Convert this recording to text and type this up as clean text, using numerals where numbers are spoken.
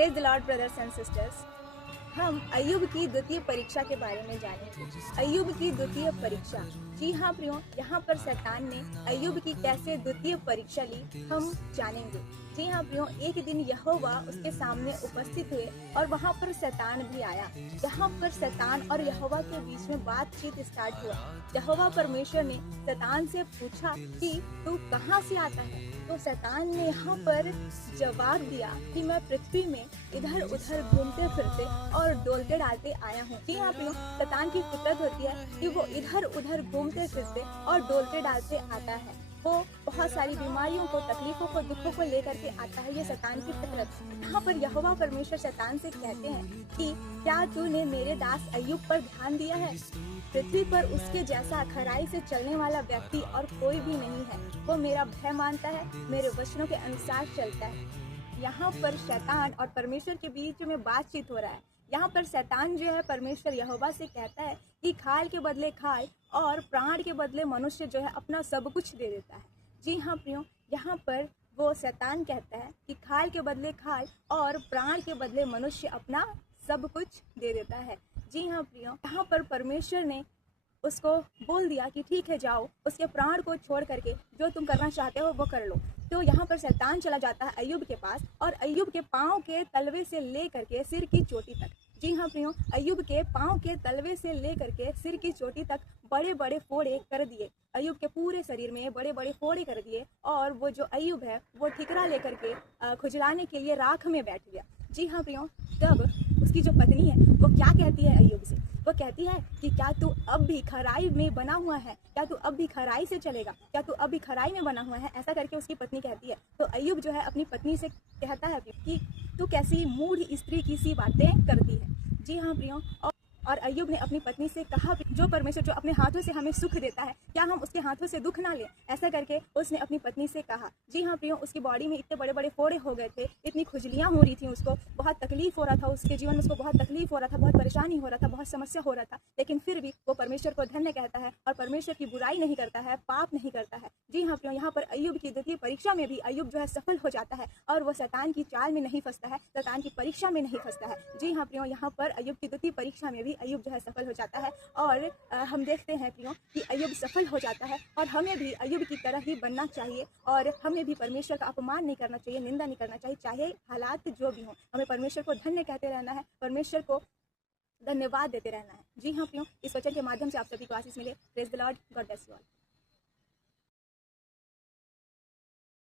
Praise the Lord brothers and sisters. हम अय्यूब की द्वितीय परीक्षा के बारे में जानेंगे। अय्यूब की द्वितीय परीक्षा। जी हाँ प्रियो, यहाँ पर शैतान ने अय्यूब की कैसे द्वितीय परीक्षा ली हम जानेंगे। जी हाँ प्रियो, एक दिन यहोवा उसके सामने उपस्थित हुए और वहाँ पर शैतान भी आया। यहाँ पर शैतान और यहोवा के बीच में बातचीत स्टार्ट हुआ। यहोवा परमेश्वर ने शैतान से पूछा कि तू कहाँ से आता है। तो शैतान ने यहाँ पर जवाब दिया कि मैं पृथ्वी में इधर उधर घूमते फिरते और डोलते डालते आया हूँ। जी हाँ प्रियो, शैतान की फितरत होती है कि वो इधर उधर घूमते फिरते और डोलते डालते आता है। वो बहुत सारी बीमारियों को, तकलीफों को, दुखों को लेकर के आता है। ये शैतान की फितरत। यहाँ पर यहोवा परमेश्वर शैतान से कहते हैं कि क्या तूने मेरे दास अय्यूब पर ध्यान दिया है? पृथ्वी पर उसके जैसा खराई से चलने वाला व्यक्ति और कोई भी नहीं है। वो मेरा भय मानता है, मेरे वचनों के अनुसार चलता है। यहाँ पर शैतान और परमेश्वर के बीच में बातचीत हो रहा है। यहाँ पर शैतान जो है परमेश्वर यहोवा से कहता है कि खाल के बदले खाल और प्राण के बदले मनुष्य जो है अपना सब कुछ दे देता है। जी हाँ प्रियो, यहाँ पर वो शैतान कहता है कि खाल के बदले खाल और प्राण के बदले मनुष्य अपना सब कुछ दे देता है। जी हाँ प्रियो, यहाँ पर परमेश्वर ने उसको बोल दिया कि ठीक है, जाओ, उसके प्राण को छोड़ करके जो तुम करना चाहते हो वो कर लो। तो यहाँ पर शैतान चला जाता है अय्यूब के पास और अय्यूब के पाँव के तलवे से ले करके सिर की चोटी तक। जी हाँ प्रियो, अय्यूब के पाँव के तलवे से ले करके सिर की चोटी तक बड़े बड़े फोड़े कर दिए। अय्यूब के पूरे शरीर में बड़े बड़े फोड़े कर दिए और वो जो अय्यूब है वो ठिकरा लेकर के खुजलाने के लिए राख में बैठ गया। जी हाँ प्रियो, तब उसकी जो पत्नी है वो क्या कहती है अय्यूब से? वो कहती है कि क्या तू अब भी खराई में बना हुआ है? क्या तू अब भी खराई से चलेगा? क्या तू अब भी खराई में बना हुआ है? ऐसा करके उसकी पत्नी कहती है। तो अय्यूब जो है अपनी पत्नी से कहता है कि तू कैसी मूढ़ स्त्री की सी बातें करती है। जी हाँ प्रियो, और अय्यूब ने अपनी पत्नी से कहा, जो परमेश्वर जो अपने हाथों से हमें सुख देता है, क्या हम उसके हाथों से दुख ना लें? ऐसा करके उसने अपनी पत्नी से कहा। जी हाँ प्रियो, उसकी बॉडी में इतने बड़े बड़े फोड़े हो गए थे, इतनी खुजलियाँ हो रही थी, उसको बहुत तकलीफ हो रहा था, उसके जीवन में उसको बहुत तकलीफ हो रहा था, बहुत परेशानी हो रहा था, बहुत समस्या हो रहा था। लेकिन फिर भी वो परमेश्वर को धन्य कहता है और परमेश्वर की बुराई नहीं करता है, पाप नहीं करता है। जी हाँ प्रियो, यहाँ पर अय्यूब की द्वितीय परीक्षा में भी अय्यूब जो है सफल हो जाता है और वो शैतान की चाल में नहीं फंसता है, शैतान की परीक्षा में नहीं फंसता है। जी हाँ प्रियो, यहाँ पर अय्यूब की द्वितीय परीक्षा में भी अय्यूब जो है सफल हो जाता है और हम देखते हैं प्रियो कि अय्यूब सफल हो जाता है और हमें भी अय्यूब की तरह ही बनना चाहिए और हमें भी परमेश्वर का अपमान नहीं करना चाहिए, निंदा नहीं करना चाहिए, चाहे हालात जो भी हों। हमें परमेश्वर को धन्य कहते रहना है, परमेश्वर को धन्यवाद देते रहना है। जी हाँ प्रियो, इस वचन के माध्यम से आप सभी को आशीष मिले। Praise the Lord, God bless you all.